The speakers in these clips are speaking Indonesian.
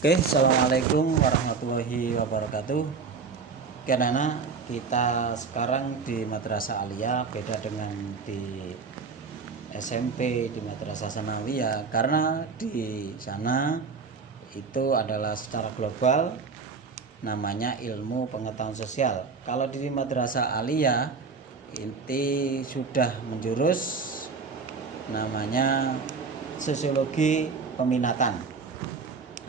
Oke, assalamualaikum warahmatullahi wabarakatuh. Karena kita sekarang di Madrasah Aliyah beda dengan di SMP di Madrasah Sanawiyah, karena di sana itu adalah secara global namanya ilmu pengetahuan sosial. Kalau di Madrasah Aliyah inti sudah menjurus namanya sosiologi peminatan.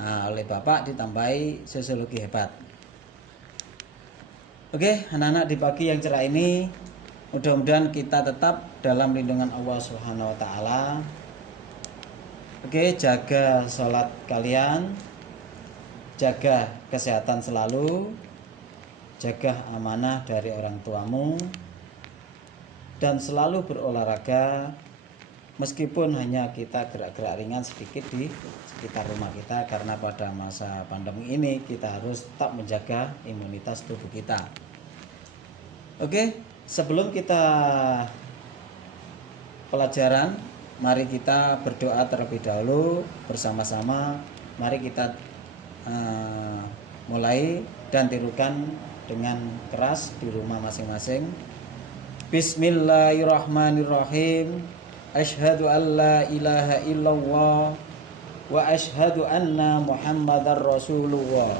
Nah, oleh Bapak ditambahi sosiologi hebat. Oke, anak-anak, di pagi yang cerah ini mudah-mudahan kita tetap dalam lindungan Allah Subhanahu wa taala. Oke, jaga sholat kalian, jaga kesehatan selalu, jaga amanah dari orang tuamu, dan selalu berolahraga. Meskipun hanya kita gerak-gerak ringan sedikit di sekitar rumah kita, karena pada masa pandemi ini kita harus tetap menjaga imunitas tubuh kita. Oke, sebelum kita pelajaran, mari kita berdoa terlebih dahulu bersama-sama. Mari kita mulai dan tirukan dengan keras di rumah masing-masing. Bismillahirrahmanirrahim. Asyhadu an la ilaha illallah wa asyhadu anna Muhammadar Rasulullah.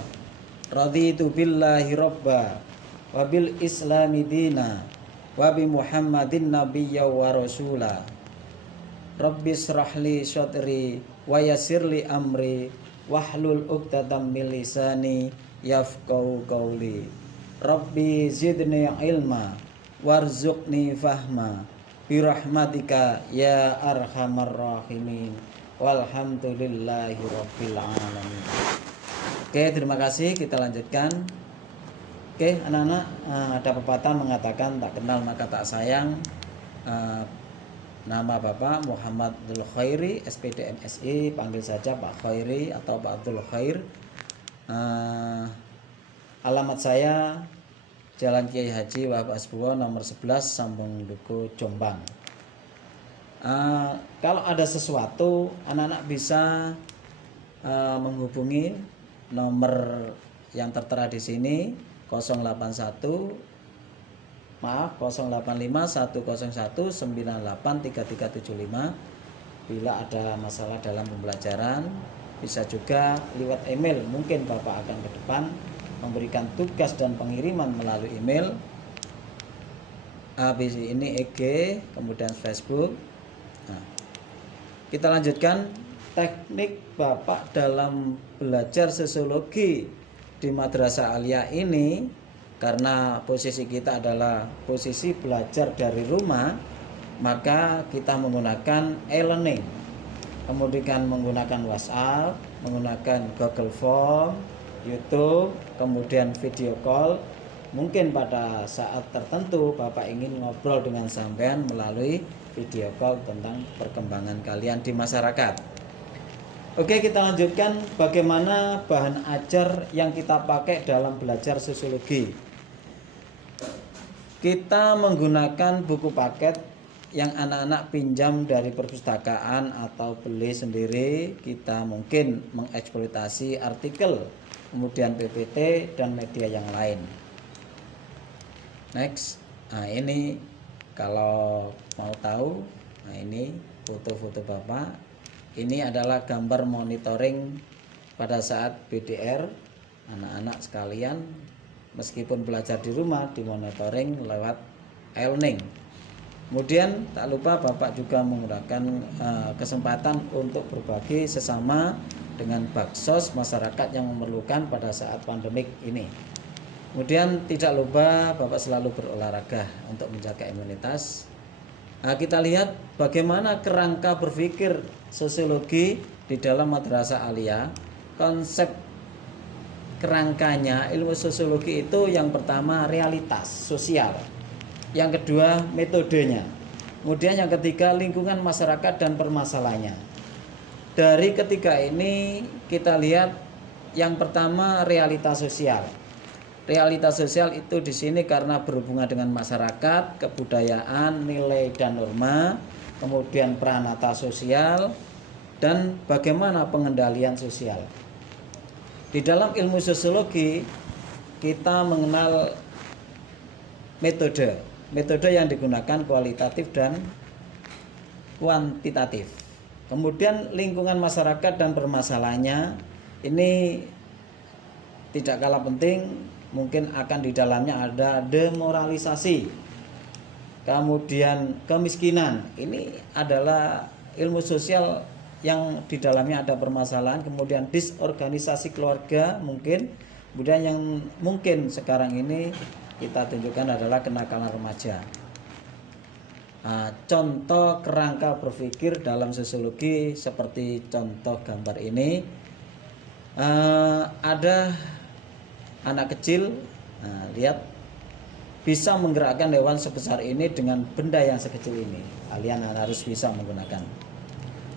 Raditu billahi robba wa bil islami dina wa bi Muhammadin nabiyya wa rasula. Rabbi srahli syadri wa yassirli amri wahlul 'uqdatam min lisani yafqahu qawli. Rabbi zidni ilma warzuqni fahma birahmatika ya arhamar rahimin walhamdulillahi rabbil alamin. Oke, terima kasih. Kita lanjutkan. Oke, anak-anak, ada pepatah mengatakan tak kenal maka tak sayang. Nama Bapak Muhammad Abdul Khairi, SPD MSI, panggil saja Pak Khairi atau Pak Abdul Khair. Alamat saya Jalan Kiai Haji Wahab Hasbuwo nomor 11 Sambung Duku Jombang. Kalau ada sesuatu, anak-anak bisa menghubungi nomor yang tertera di sini 085 101 98 3375. Bila ada masalah dalam pembelajaran, bisa juga lewat email. Mungkin Bapak akan ke depan memberikan tugas dan pengiriman melalui email. Habis ini IG, kemudian Facebook. Nah, kita lanjutkan teknik Bapak dalam belajar sosiologi di Madrasah Aliyah ini. Karena posisi kita adalah posisi belajar dari rumah, maka kita menggunakan e-learning, kemudian menggunakan WhatsApp, menggunakan Google Form, YouTube, kemudian video call. Mungkin pada saat tertentu Bapak ingin ngobrol dengan sampean melalui video call tentang perkembangan kalian di masyarakat. Oke, kita lanjutkan bagaimana bahan ajar yang kita pakai dalam belajar sosiologi. Kita menggunakan buku paket yang anak-anak pinjam dari perpustakaan atau beli sendiri. Kita mungkin mengeksploitasi artikel, kemudian PPT dan media yang lain. Next. Nah, ini kalau mau tahu, nah ini foto-foto Bapak. Ini adalah gambar monitoring pada saat BDR. Anak-anak sekalian meskipun belajar di rumah dimonitoring lewat e-learning. Kemudian tak lupa Bapak juga menggunakan kesempatan untuk berbagi sesama dengan baksos masyarakat yang memerlukan pada saat pandemik ini. Kemudian tidak lupa Bapak selalu berolahraga untuk menjaga imunitas. Nah, kita lihat bagaimana kerangka berpikir sosiologi di dalam Madrasah Aliyah. Konsep kerangkanya ilmu sosiologi itu yang pertama realitas sosial, yang kedua metodenya, kemudian yang ketiga lingkungan masyarakat dan permasalahannya. Dari ketiga ini kita lihat yang pertama realitas sosial. Realitas sosial itu di sini karena berhubungan dengan masyarakat, kebudayaan, nilai dan norma, kemudian peranata sosial dan bagaimana pengendalian sosial. Di dalam ilmu sosiologi kita mengenal metode yang digunakan kualitatif dan kuantitatif. Kemudian lingkungan masyarakat dan permasalahannya ini tidak kalah penting, mungkin akan di dalamnya ada demoralisasi. Kemudian kemiskinan, ini adalah ilmu sosial yang di dalamnya ada permasalahan. Kemudian disorganisasi keluarga mungkin. Kemudian yang mungkin sekarang ini kita tunjukkan adalah kenakalan remaja. Contoh kerangka berpikir dalam sosiologi seperti contoh gambar ini, ada anak kecil, lihat, bisa menggerakkan hewan sebesar ini dengan benda yang sekecil ini. Kalian harus bisa menggunakan.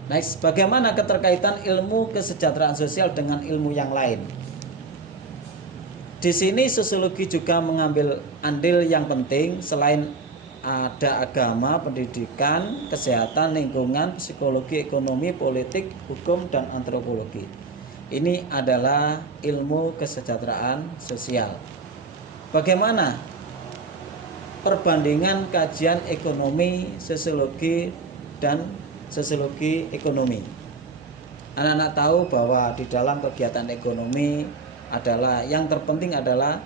Next, bagaimana keterkaitan ilmu kesejahteraan sosial dengan ilmu yang lain? Di sini sosiologi juga mengambil andil yang penting. Selain ada agama, pendidikan, kesehatan, lingkungan, psikologi, ekonomi, politik, hukum, dan antropologi. Ini adalah ilmu kesejahteraan sosial. Bagaimana perbandingan kajian ekonomi, sosiologi, dan sosiologi ekonomi? Anak-anak tahu bahwa di dalam kegiatan ekonomi adalah yang terpenting adalah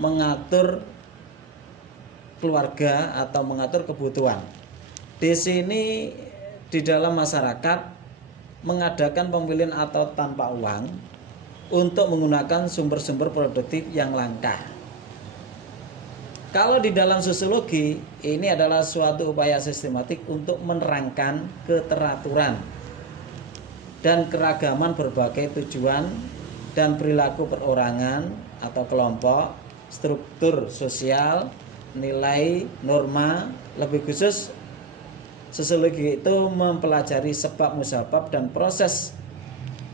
mengatur keluarga atau mengatur kebutuhan. Di sini di dalam masyarakat mengadakan pembelian atau tanpa uang untuk menggunakan sumber-sumber produktif yang langka. Kalau di dalam sosiologi ini adalah suatu upaya sistematik untuk menerangkan keteraturan dan keragaman berbagai tujuan dan perilaku perorangan atau kelompok, struktur sosial, nilai, norma. Lebih khusus, sosiologi itu mempelajari sebab musabab dan proses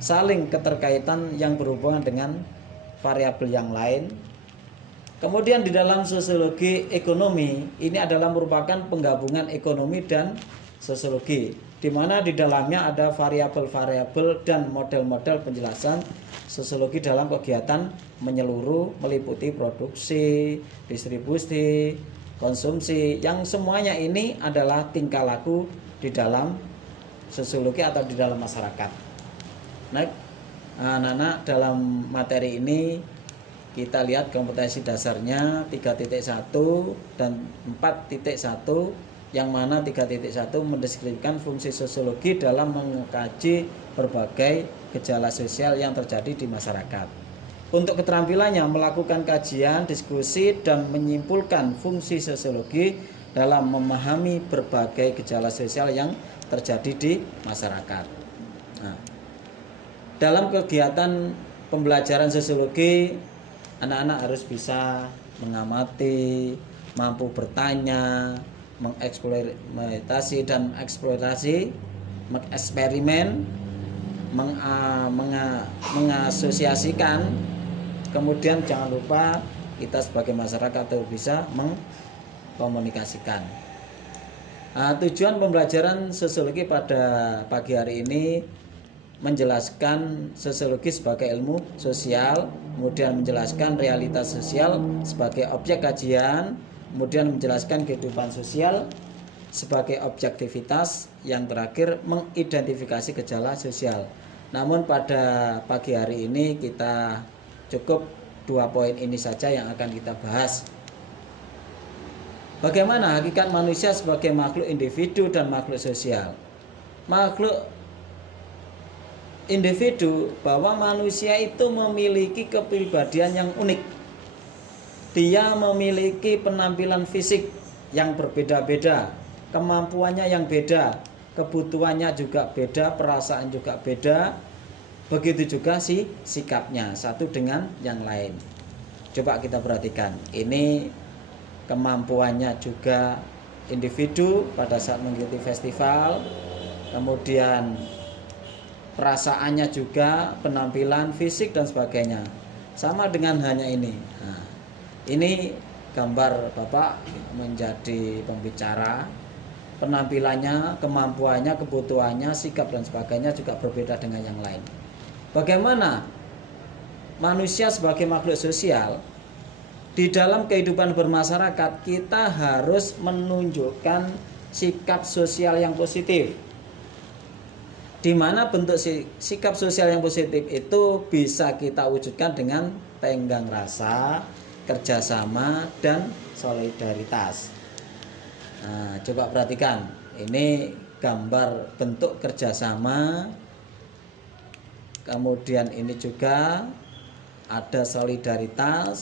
saling keterkaitan yang berhubungan dengan variabel yang lain. Kemudian di dalam sosiologi ekonomi ini adalah merupakan penggabungan ekonomi dan sosiologi, di mana di dalamnya ada variabel-variabel dan model-model penjelasan sosiologi dalam kegiatan menyeluruh, meliputi produksi, distribusi, konsumsi, yang semuanya ini adalah tingkah laku di dalam sosiologi atau di dalam masyarakat. Nah, anak-anak, dalam materi ini kita lihat kompetensi dasarnya 3.1 dan 4.1, yang mana 3.1 mendeskripsikan fungsi sosiologi dalam mengkaji berbagai gejala sosial yang terjadi di masyarakat. Untuk keterampilannya melakukan kajian, diskusi, dan menyimpulkan fungsi sosiologi dalam memahami berbagai gejala sosial yang terjadi di masyarakat. Nah, dalam kegiatan pembelajaran sosiologi, anak-anak harus bisa mengamati, mampu bertanya, mengeksploitasi dan eksplorasi, mengeksperimen, mengasosiasikan. Kemudian jangan lupa kita sebagai masyarakat harus bisa mengkomunikasikan. Tujuan pembelajaran sosiologi pada pagi hari ini menjelaskan sosiologi sebagai ilmu sosial, kemudian menjelaskan realitas sosial sebagai objek kajian, kemudian menjelaskan kehidupan sosial sebagai objektivitas, yang terakhir mengidentifikasi gejala sosial. Namun pada pagi hari ini kita cukup 2 poin ini saja yang akan kita bahas. Bagaimana hakikat manusia sebagai makhluk individu dan makhluk sosial? Makhluk individu, bahwa manusia itu memiliki kepribadian yang unik. Dia memiliki penampilan fisik yang berbeda-beda, kemampuannya yang beda, kebutuhannya juga beda, perasaan juga beda. Begitu juga sikapnya satu dengan yang lain. Coba kita perhatikan, ini kemampuannya juga individu pada saat mengikuti festival, kemudian perasaannya juga, penampilan fisik dan sebagainya sama dengan hanya ini. Nah, ini gambar Bapak menjadi pembicara, penampilannya, kemampuannya, kebutuhannya, sikap dan sebagainya juga berbeda dengan yang lain. Bagaimana manusia sebagai makhluk sosial, di dalam kehidupan bermasyarakat kita harus menunjukkan sikap sosial yang positif. Di mana bentuk sikap sosial yang positif itu bisa kita wujudkan dengan tenggang rasa, kerjasama, dan solidaritas. Nah, coba perhatikan, ini gambar bentuk kerjasama, kemudian ini juga ada solidaritas,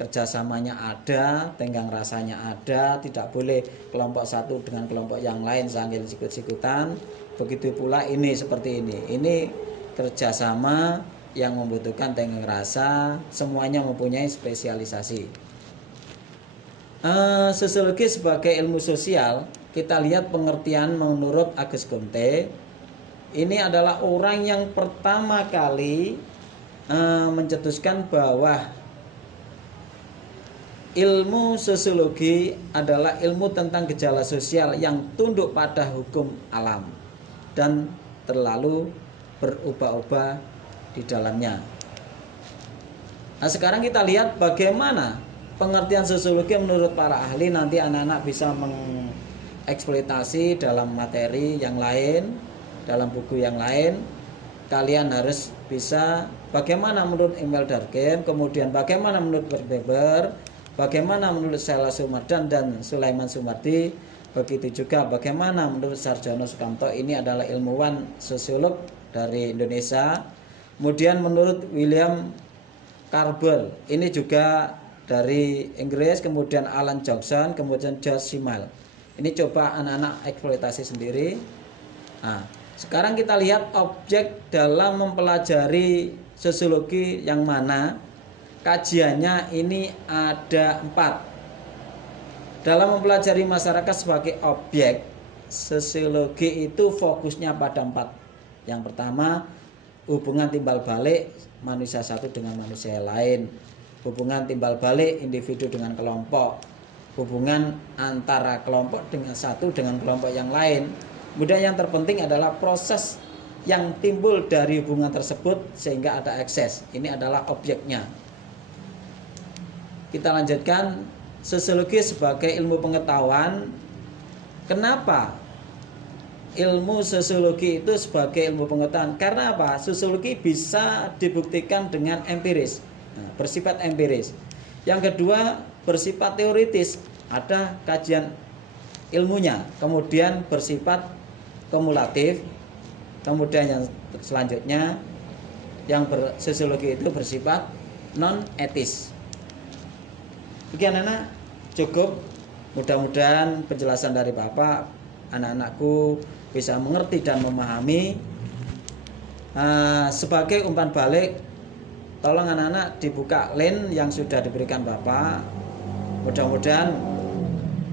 kerjasamanya ada, tenggang rasanya ada, tidak boleh kelompok satu dengan kelompok yang lain sambil sikut-sikutan. Begitu pula ini seperti ini kerjasama yang membutuhkan tenggang rasa, semuanya mempunyai spesialisasi. Sosiologi sebagai ilmu sosial, kita lihat pengertian menurut Auguste Comte. Ini adalah orang yang pertama kali mencetuskan bahwa ilmu sosiologi adalah ilmu tentang gejala sosial yang tunduk pada hukum alam dan terlalu berubah-ubah di dalamnya. Nah, sekarang kita lihat bagaimana pengertian sosiologi menurut para ahli. Nanti anak-anak bisa mengeksploitasi dalam materi yang lain, dalam buku yang lain. Kalian harus bisa bagaimana menurut Emil Durkheim, kemudian bagaimana menurut Bert Weber, bagaimana menurut Sheila Sumardan dan Sulaiman Sumardi, begitu juga bagaimana menurut Sarjono Sukamto, ini adalah ilmuwan sosiolog dari Indonesia. Kemudian menurut William Carver, ini juga dari Inggris, kemudian Alan Johnson, kemudian George Simmel. Ini coba anak-anak eksploitasi sendiri. Nah, sekarang kita lihat objek dalam mempelajari sosiologi yang mana. Kajiannya ini ada 4. Dalam mempelajari masyarakat sebagai objek, sosiologi itu fokusnya pada 4. Yang pertama, hubungan timbal balik manusia satu dengan manusia lain, hubungan timbal balik individu dengan kelompok, hubungan antara kelompok dengan satu dengan kelompok yang lain. Kemudian yang terpenting adalah proses yang timbul dari hubungan tersebut sehingga ada ekses. Ini adalah objeknya. Kita lanjutkan, sosiologi sebagai ilmu pengetahuan. Kenapa ilmu sosiologi itu sebagai ilmu pengetahuan? Karena apa? Sosiologi bisa dibuktikan dengan empiris, bersifat empiris. Yang kedua, bersifat teoritis, ada kajian ilmunya. Kemudian bersifat kumulatif. Kemudian yang selanjutnya, yang sosiologi itu bersifat non etis. Sekian anak, cukup. Mudah-mudahan penjelasan dari Bapak, anak-anakku bisa mengerti dan memahami. Sebagai umpan balik, tolong anak-anak dibuka link yang sudah diberikan Bapak. Mudah-mudahan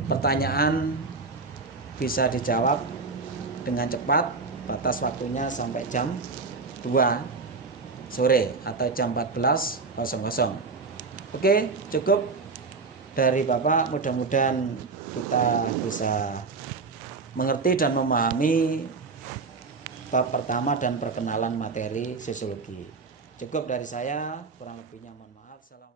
pertanyaan bisa dijawab dengan cepat. Batas waktunya sampai jam 2 sore atau jam 14.00. Oke, cukup dari Bapak. Mudah-mudahan kita bisa mengerti dan memahami bab pertama dan perkenalan materi sosiologi. Cukup dari saya, kurang lebihnya mohon maaf. Assalamualaikum.